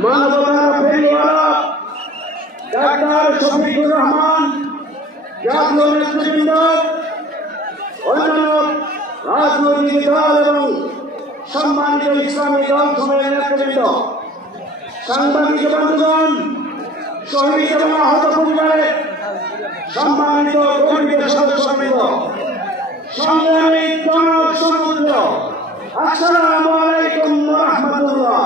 মানবতার ফেরিওয়ালা ডাক্তার শফিকুর রহমান, জাতীয় নেতৃবৃন্দ, অন্যান্য রাজনৈতিক দল এবং সম্মানিত ইসলামী দল সময়ের নেতৃবৃন্দ, সাংবাদিক বন্ধুগণ, শহীদ এবং আহত পরিবারের সম্মানিত কর্মী সদস্যবৃন্দ, সংগ্রামী জনসমুদ্র, আসসালামু আলাইকুম ওয়া রাহমাতুল্লাহ।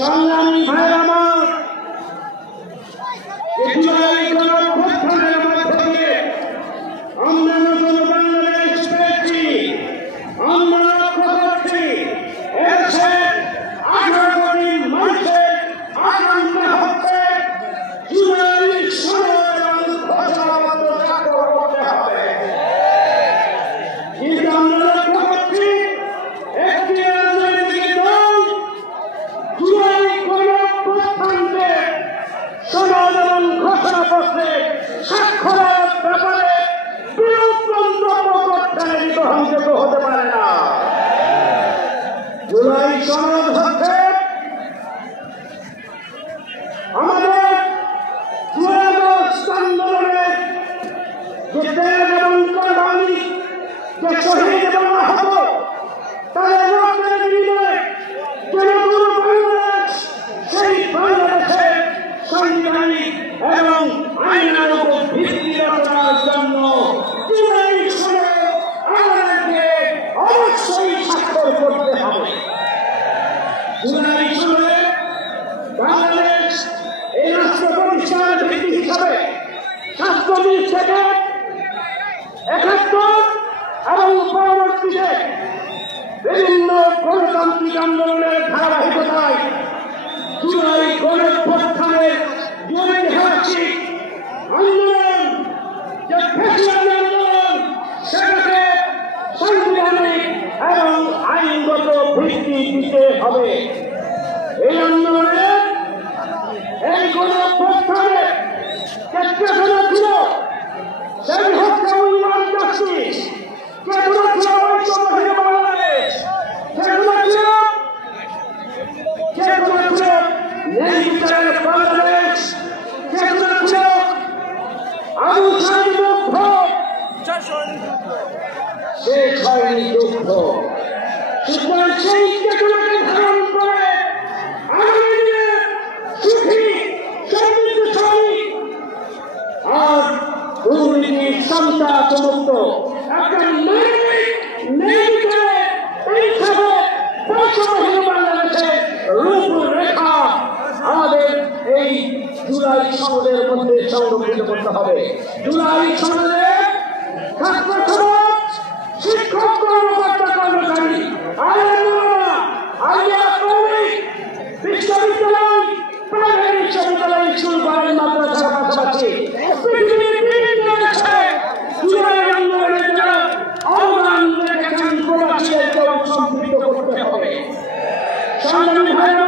সংগ্রামী ভাইয়ের আমার, জুলাই গণঅভ্যুত্থানের মধ্য দিয়ে আমরা নতুন বাংলাদেশ পেয়েছি। আমরা লক্ষ্য করছি এদেশে 18 কোটি মানুষের আক্রান্ত হচ্ছে। জুলাই সনদ ঘোষণাপত্র স্বাক্ষর করতে হবে। কিন্তু আমরা লক্ষ্য করছি একটি রাজনৈতিক দল জুলাই গণঅভ্যুত্থানকে সনদ এবং ঘোষণাপত্রে স্বাক্ষরের ব্যাপারে বিরূপ মন্তব্য করতে গ্রহণযোগ্য হতে পারে না। জুলাই সনদ হচ্ছে আমাদের জুলাই আগস্ট আন্দোলনের যে ত্যাগ এবং কোরবানি, যে শহীদ এবং আহত, তাদের রক্তের বিনিময়ে যে নতুন বাংলাদেশ, সেই বাংলাদেশের সাংবিধানিক এবং আইনানুগ ভিত্তি রচনার জন্য জুলাই সনদ আমাদেরকে অবশ্যই স্বাক্ষর করতে হবে। জুলাই সনদে বাংলাদেশ এই রাষ্ট্র প্রতিষ্ঠানের ভিত্তি হিসাবে ৭৭ থেকে ৭১ এবং পরবর্তীতে বিভিন্ন গণতান্ত্রিক আন্দোলনের ধারাবাহিকতায় জুলাই গণঅভ্যুত্থানের ঐতিহাসিক আন্দোলন, যে ফ্যাসিবাদী আন্দোলন, সেটাকে সাংবিধানিক এবং আইনগত ভিত্তি দিতে হবে। এই আন্দোলনে এই গণঅভ্যুত্থানে চেতনা ছিল, সেই হচ্ছে উন্নয়ন জাস্টিস, চেতনা ছিল ঐক্যবদ্ধ বাংলাদেশ, চেতনা ছিল ন্যায় বিচারের বাংলাদেশ, চেতনা ছিল আবু সাইদ মুগ্ধ, শেষ হয়নি যুদ্ধ। সুতরাং সেই চেতনাকে ধারণ করে আগামী দিনে সুখী সমৃদ্ধশালী আর দুর্নীতি সন্ত্রাসমুক্ত একটা বাংলাদেশের রূপরেখা আমাদের এই জুলাই সনদের মধ্যে সংরক্ষিত করতে হবে। জুলাই সনদে ছাত্র সমাজ, শিক্ষক, কর্মকর্তা, কর্মচারী, বিশ্ববিদ্যালয়, প্রাইভেট বিশ্ববিদ্যালয়, স্কুল, কলেজ, মাদ্রাসার পাশাপাশি জুলাই আন্দোলনে যারা অবদান রেখেছেন প্রবাসীদেরকেও সম্পৃক্ত করতে হবে। সংগ্রামী ভাইরা,